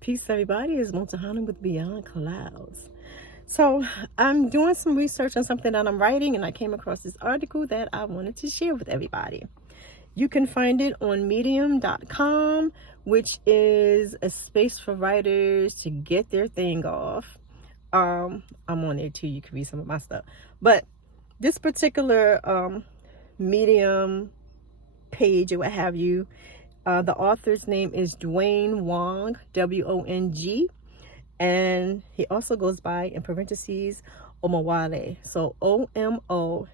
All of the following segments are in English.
Peace, everybody. It's Montahana with Beyond Clouds. So, I'm doing some research on something that I'm writing, and I came across this article that I wanted to share with everybody. You can find it on medium.com, which is a space for writers to get their thing off. I'm on there too. You can read some of my stuff. But this particular medium page or what have you, the author's name is Dwayne Wong, Wong, and he also goes by, in parentheses, Omowale, so Omowale.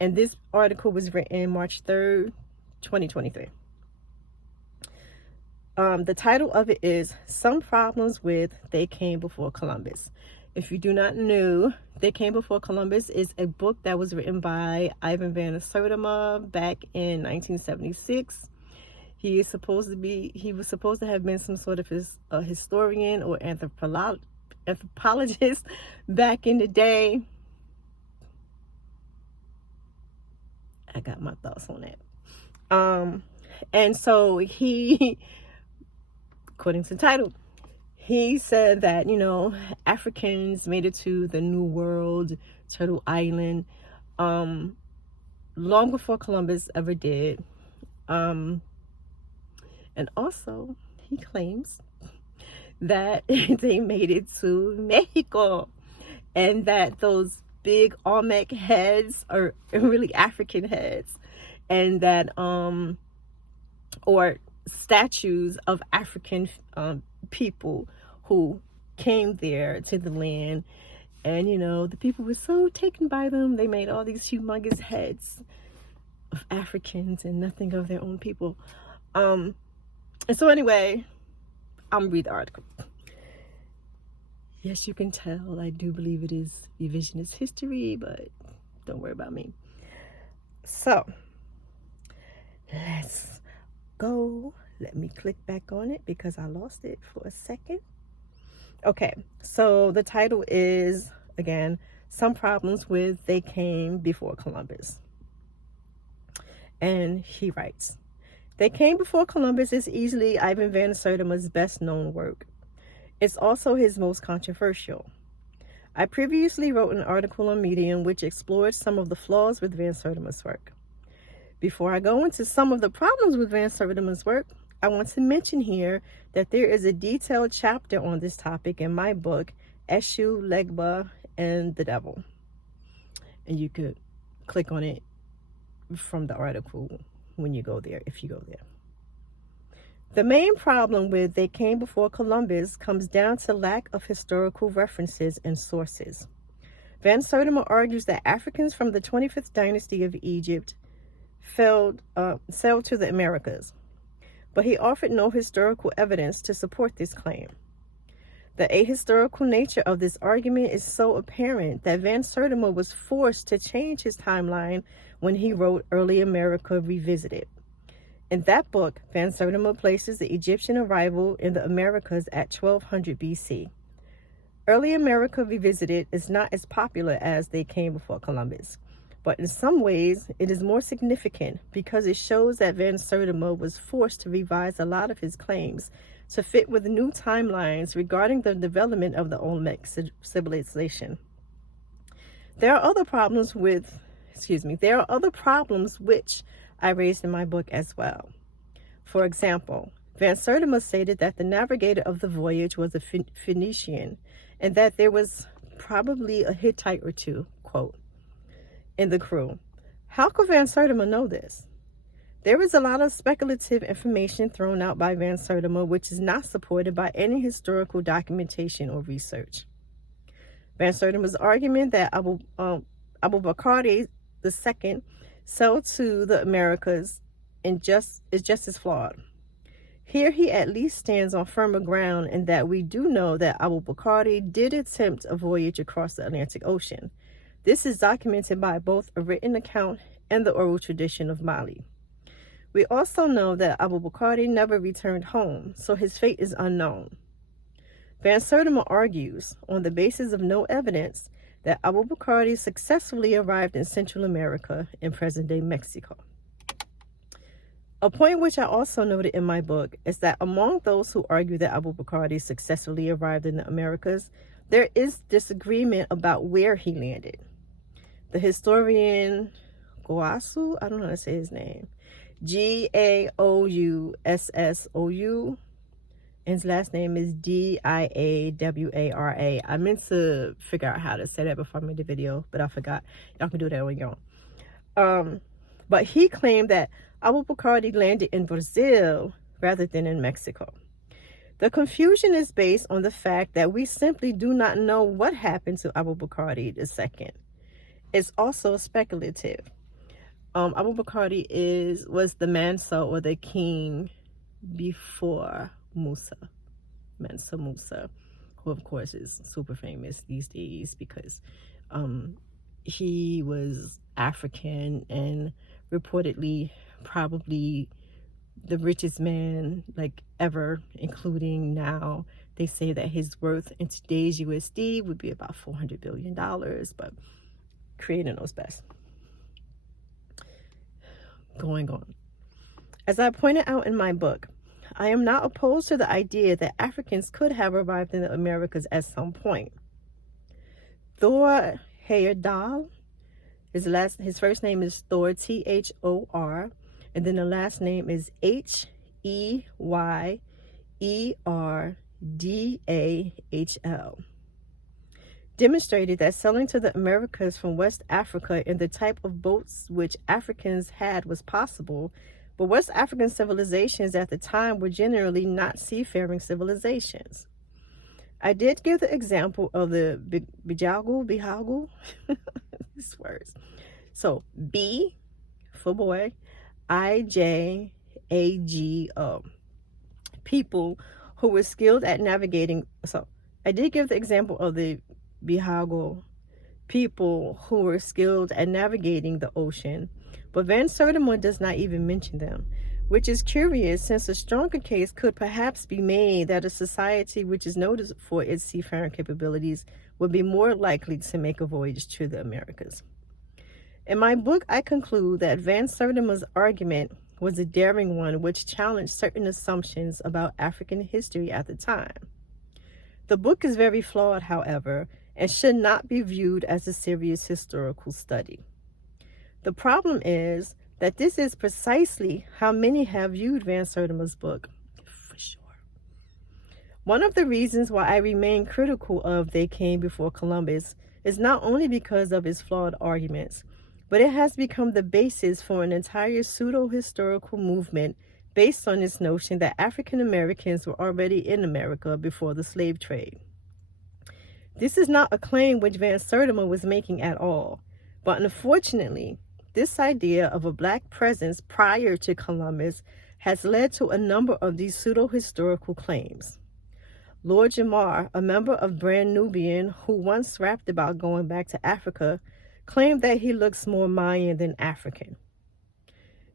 And this article was written March 3rd, 2023. The title of it is Some Problems with They Came Before Columbus. If you do not know, They Came Before Columbus is a book that was written by Ivan Van Sertima back in 1976. He was supposed to have been some sort of historian or anthropologist back in the day. I got my thoughts on that. And so he, according to the title, he said that, Africans made it to the New World, Turtle Island, long before Columbus ever did. And also, he claims that they made it to Mexico, and that those big Olmec heads are really African heads, and that or statues of African people who came there to the land, and the people were so taken by them, they made all these humongous heads of Africans and nothing of their own people. And so anyway, I'm gonna read the article. Yes, you can tell I do believe it is revisionist history, but don't worry about me. So let's go. Let me click back on it because I lost it for a second. Okay, so the title is, again, Some Problems with They Came Before Columbus. And he writes, They Came Before Columbus is easily Ivan Van Sertima's best known work. It's also his most controversial. I previously wrote an article on Medium which explored some of the flaws with Van Sertima's work. Before I go into some of the problems with Van Sertima's work, I want to mention here that there is a detailed chapter on this topic in my book, Eshu, Legba, and the Devil. And you could click on it from the article when you go there, if you go there. The main problem with They Came Before Columbus comes down to lack of historical references and sources. Van Sertima argues that Africans from the 25th dynasty of Egypt sailed to the Americas, but he offered no historical evidence to support this claim. The ahistorical nature of this argument is so apparent that Van Sertima was forced to change his timeline when he wrote Early America Revisited. In that book, Van Sertima places the Egyptian arrival in the Americas at 1200 BC. Early America Revisited is not as popular as They Came Before Columbus, but in some ways it is more significant because it shows that Van Sertima was forced to revise a lot of his claims to fit with new timelines regarding the development of the Olmec civilization. There are other problems which I raised in my book as well. For example, Van Sertima stated that the navigator of the voyage was a Phoenician and that there was probably a Hittite or two, quote, in the crew. How could Van Sertima know this? There is a lot of speculative information thrown out by Van Sertima which is not supported by any historical documentation or research. Van Sertima's argument that Abu Bakr II sailed to the Americas is just as flawed. Here he at least stands on firmer ground in that we do know that Abu Bakr did attempt a voyage across the Atlantic Ocean. This is documented by both a written account and the oral tradition of Mali. We also know that Abu Bakr never returned home, so his fate is unknown. Van Sertima argues, on the basis of no evidence, that Abu Bakr successfully arrived in Central America in present-day Mexico. A point which I also noted in my book is that among those who argue that Abu Bakr successfully arrived in the Americas, there is disagreement about where he landed. The historian Goussou, I don't know how to say his name, Gaoussou, and his last name is Diawara. I meant to figure out how to say that before I made the video, but I forgot. Y'all can do that on your own. But he claimed that Abu Bakr landed in Brazil rather than in Mexico. The confusion is based on the fact that we simply do not know what happened to Abu Bakr II. It's also speculative. Abu Bakr was the Mansa, or the king, before Mansa Musa, who of course is super famous these days because he was African and reportedly probably the richest man like ever, including now. They say that his worth in today's USD would be about $400 billion, but creator knows best. Going on. As I pointed out in my book, I am not opposed to the idea that Africans could have arrived in the Americas at some point. Thor Heyerdahl, his first name is Thor, Thor, and then the last name is Heyerdahl, demonstrated that sailing to the Americas from West Africa in the type of boats which Africans had was possible, but West African civilizations at the time were generally not seafaring civilizations. I did give the example of the Bihagu, these words. So B for boy, IJAGO, people who were skilled at navigating. So I did give the example of the Bihagu, people who were skilled at navigating the ocean, but Van Sertima does not even mention them, which is curious since a stronger case could perhaps be made that a society which is noted for its seafaring capabilities would be more likely to make a voyage to the Americas. In my book, I conclude that Van Sertima's argument was a daring one which challenged certain assumptions about African history at the time. The book is very flawed, however, and should not be viewed as a serious historical study. The problem is that this is precisely how many have viewed Van Sertima's book, for sure. One of the reasons why I remain critical of They Came Before Columbus is not only because of its flawed arguments, but it has become the basis for an entire pseudo-historical movement based on this notion that African Americans were already in America before the slave trade. This is not a claim which Van Sertima was making at all, but unfortunately, this idea of a black presence prior to Columbus has led to a number of these pseudo-historical claims. Lord Jamar, a member of Brand Nubian who once rapped about going back to Africa, claimed that he looks more Mayan than African.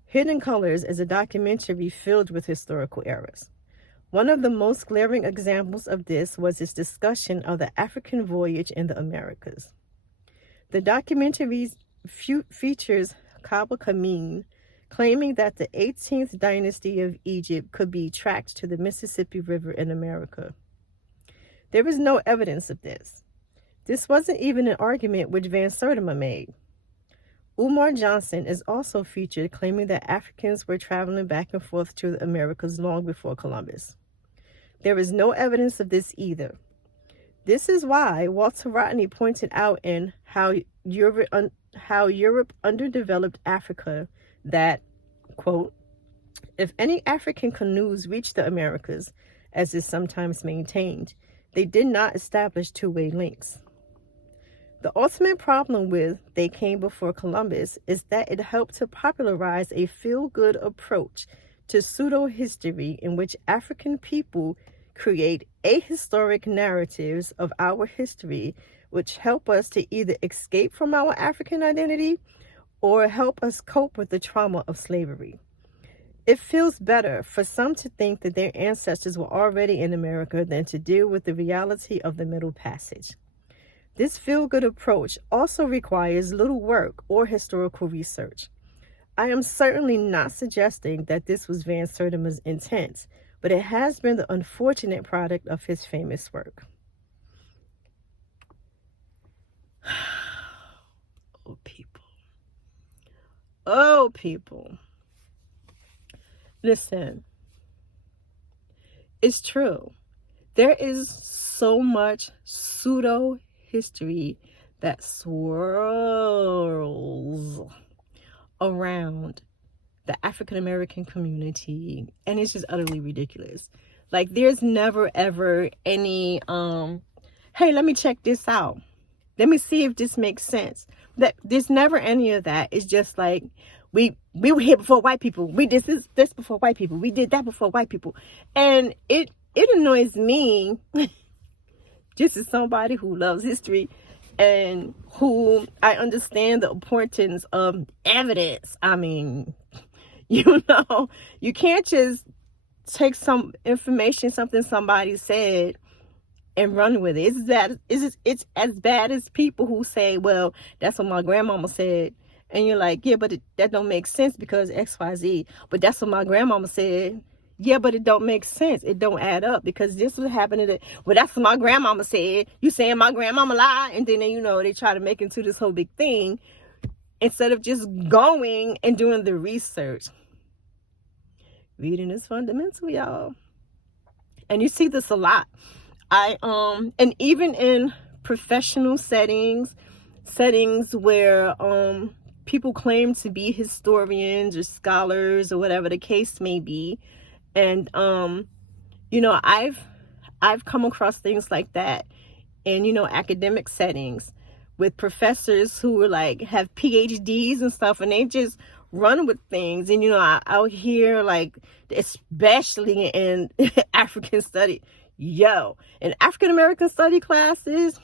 Hidden Colors is a documentary filled with historical errors. One of the most glaring examples of this was its discussion of the African voyage in the Americas. The documentary features Kaba Kamin claiming that the 18th dynasty of Egypt could be tracked to the Mississippi River in America. There is no evidence of this. This wasn't even an argument which Van Sertima made. Umar Johnson is also featured claiming that Africans were traveling back and forth to the Americas long before Columbus. There is no evidence of this either. This is why Walter Rodney pointed out in How Europe Underdeveloped Africa that, quote, if any African canoes reached the Americas, as is sometimes maintained, they did not establish two-way links. The ultimate problem with They Came Before Columbus is that it helped to popularize a feel-good approach to pseudo-history in which African people create ahistoric narratives of our history which help us to either escape from our African identity or help us cope with the trauma of slavery. It feels better for some to think that their ancestors were already in America than to deal with the reality of the Middle Passage. This feel-good approach also requires little work or historical research. I am certainly not suggesting that this was Van Sertima's intent, but it has been the unfortunate product of his famous work. Oh, people. Oh, people. Listen, it's true. There is so much pseudo history that swirls around the African American community, and it's just utterly ridiculous. Like, there's never ever any hey, let me check this out, let me see if this makes sense. That there's never any of that. It's just like, we were here before white people, we did this before white people, we did that before white people. And it annoys me just as somebody who loves history and who I understand the importance of evidence. I mean, you know, you can't just take some information, something somebody said, and run with it. It's as bad as people who say, well, that's what my grandmama said. And you're like, yeah, but that don't make sense because XYZ. But that's what my grandmama said. Yeah, but it don't make sense. It don't add up because this was happening. Well, that's what my grandmama said. You saying my grandmama lied? And then, you know, they try to make it into this whole big thing instead of just going and doing the research. Reading is fundamental, y'all. And you see this a lot. And even in professional settings where people claim to be historians or scholars or whatever the case may be. And you know, I've come across things like that in, you know, academic settings with professors who are like have PhDs and stuff, and they just run with things. And you know, out here, like, especially in African study, in African American study classes,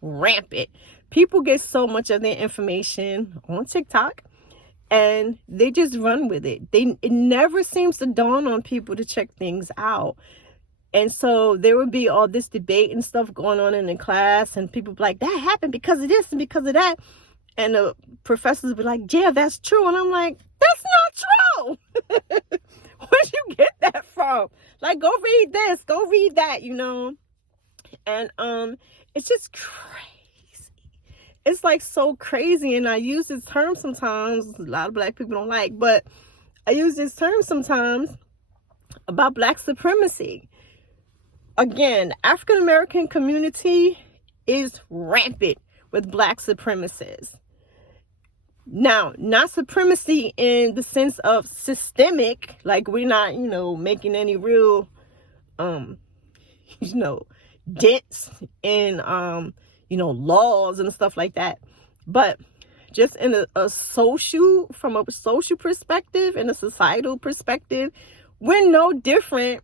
rampant. People get so much of their information on TikTok and they just run with it. It never seems to dawn on people to check things out. And so there would be all this debate and stuff going on in the class, and people be like, that happened because of this and because of that. And the professors would be like, yeah, that's true. And I'm like, that's not true. Where'd you get that from? Like, go read this, go read that, you know? And it's just crazy. It's like so crazy. And I use this term sometimes, a lot of black people don't like, but I use this term sometimes about black supremacy. Again, African American community is rampant with black supremacists. Now, not supremacy in the sense of systemic, like we're not, you know, making any real, you know, dents in, you know, laws and stuff like that. But just in from a social perspective and a societal perspective, we're no different.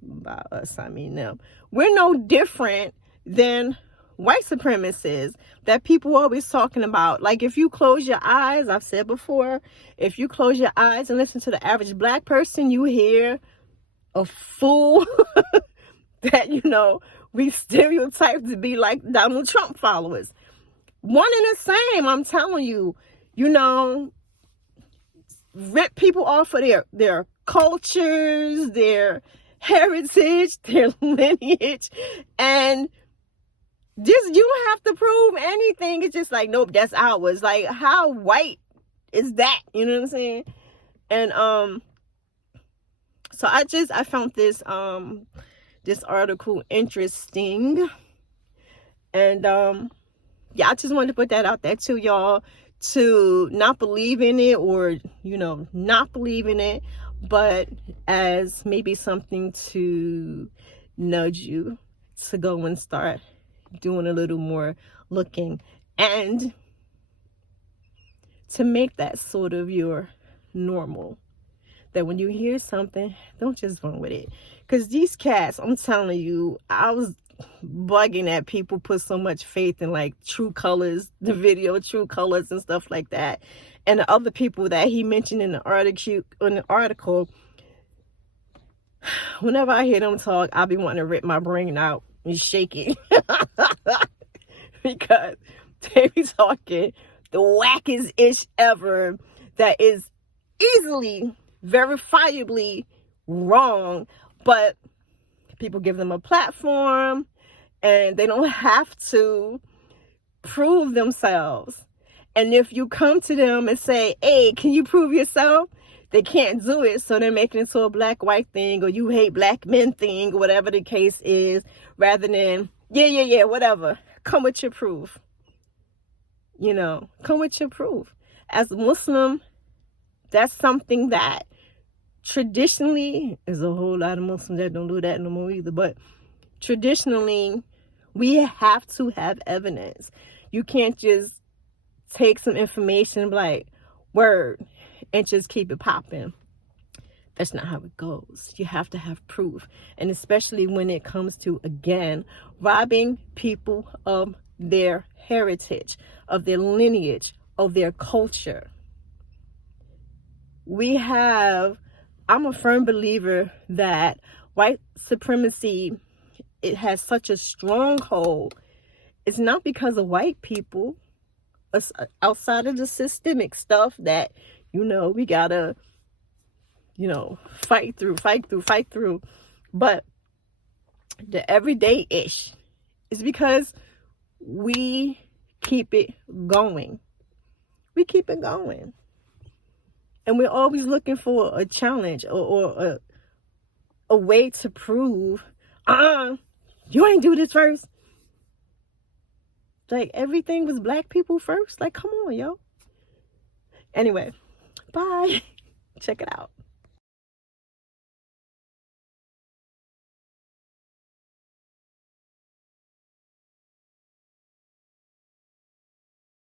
By us, I mean them. We're no different than white supremacists that people are always talking about. Like, if you close your eyes, I've said before, if you close your eyes and listen to the average black person, you hear a fool that, you know, we stereotype to be like Donald Trump followers. One and the same, I'm telling you. You know, rip people off of their cultures, their heritage, their lineage, and just, you don't have to prove anything. It's just like, nope, that's ours. Like, how white is that? You know what I'm saying? And so I found this this article interesting, and yeah, I just wanted to put that out there to y'all, to not believe in it, or, you know, not believe in it, but as maybe something to nudge you to go and start doing a little more looking, and to make that sort of your normal. That when you hear something, don't just run with it. Because these cats, I'm telling you, I was bugging that people put so much faith in, like, True Colors, the video True Colors and stuff like that. And the other people that he mentioned in the article, whenever I hear them talk, I'll be wanting to rip my brain out and shake it. Because they be talking the wackest ish ever. that is easily, verifiably wrong, but people give them a platform and they don't have to prove themselves. And if you come to them and say, hey, can you prove yourself? They can't do it, so they're making it into a black-white thing, or you hate black men thing, or whatever the case is, rather than, yeah, whatever. Come with your proof. Come with your proof. As a Muslim, that's something that traditionally, there's a whole lot of Muslims that don't do that no more either, but traditionally, we have to have evidence. You can't just take some information like, word, and just keep it popping. That's not how it goes. You have to have proof. And especially when it comes to, again, robbing people of their heritage, of their lineage, of their culture. I'm a firm believer that white supremacy, it has such a stronghold. It's not because of white people. It's outside of the systemic stuff that, we gotta, fight through. But the everyday ish is because we keep it going. We keep it going. And we're always looking for a challenge or a way to prove, you ain't do this first. Like, everything was black people first. Like, come on, yo. Anyway, bye. Check it out.